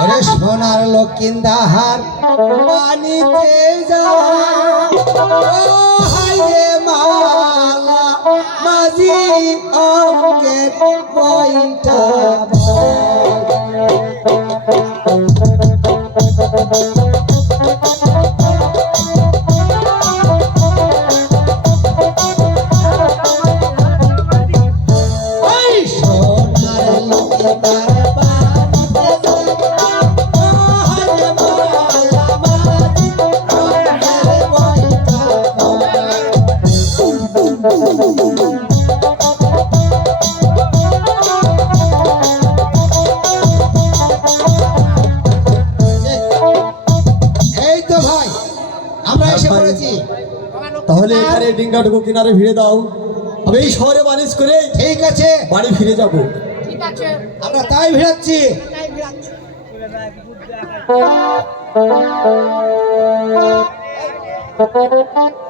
ওরে সোনার লক্ষিন্দার পানিতে যা হাই রে মালা মাঝি অঙ্কের বইটা তাহলে এখানে ডিঙ্গাটুকু কিনারে ভিড়ে দাও। আমি এই শহরে বানিশ করে ঠিক আছে বাড়ি ফিরে যাব। ঠিক আছে, আমরা তাই ভিড়াচ্ছি। তাই ভিড়াচ্ছি। Thank you.